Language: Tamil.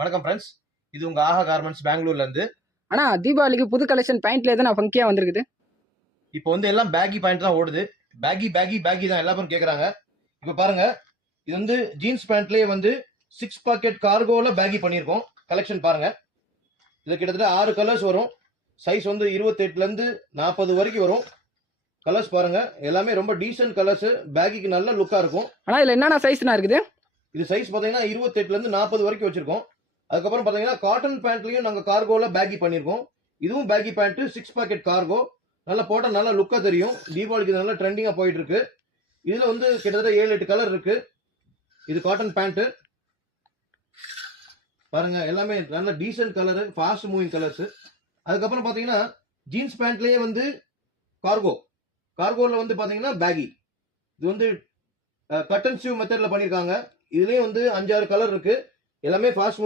வணக்கம் ஃப்ரெண்ட்ஸ், இது உங்க ஆஹா கார்மெண்ட்ஸ் பெங்களூர்ல இருந்து. ஆனா தீபாவளிக்கு புது கலெக்ஷன் பேண்ட்ல எதுனா ஃபங்கியா வந்திருக்குது. இப்போ வந்து எல்லாம் பேக்கி பேண்ட் தான் ஓடுது. பேக்கி பேக்கி பேக்கி தான் எல்லா பேரும் கேக்குறாங்க. இப்போ பாருங்க, இது வந்து ஜீன்ஸ் பேண்ட்லயே வந்து 6 பாக்கெட் கார்கோல பேக்கி பண்ணியிருக்கோம். கலெக்ஷன் பாருங்க. இது கிட்டத்தட்ட 6 கலர்ஸ் வரும். சைஸ் வந்து 28ல இருந்து 40 வரைக்கும் வரும். கலர்ஸ் பாருங்க, எல்லாமே ரொம்ப டீசென்ட் கலர்ஸ். பேக்கிக்கு நல்ல லுக்கா இருக்கும். ஆனா இதுல என்னென்ன சைஸ்னா இருக்குது? இது சைஸ் பாத்தீங்கன்னா 28ல இருந்து 40 வரைக்கும் வச்சிருக்கோம். அதுக்கப்புறம் பாத்தீங்கன்னா காட்டன் பேண்ட்லயும் நாங்க கார்கோல பேக்கி பண்ணிருக்கோம். இதுவும் பேக்கி பேண்ட் 6 பாக்கெட் கார்கோ. நல்லா போட்டா நல்லா லுக்கா தெரியும். தீபாவளிக்கு நல்லா ட்ரெண்டிங்கா போயிட்டு இருக்கு. இதுல வந்து கிட்டத்தட்ட 7-8 கலர் இருக்கு. இது காட்டன் பேண்ட் பாருங்க, எல்லாமே நல்ல decent colour, fast moving colours. அதுக்கப்புறம் பாத்தீங்கன்னா ஜீன்ஸ் பேண்ட்லயே வந்து கார்கோல வந்து பாத்தீங்கன்னா பேக்கி. இது வந்து கட் அண்ட் ஸ்யூ மெத்தட்ல பண்ணிருக்காங்க. இதுலயும் வந்து 5-6 கலர் இருக்கு. எல்லாமே ஃபாஸ்ட்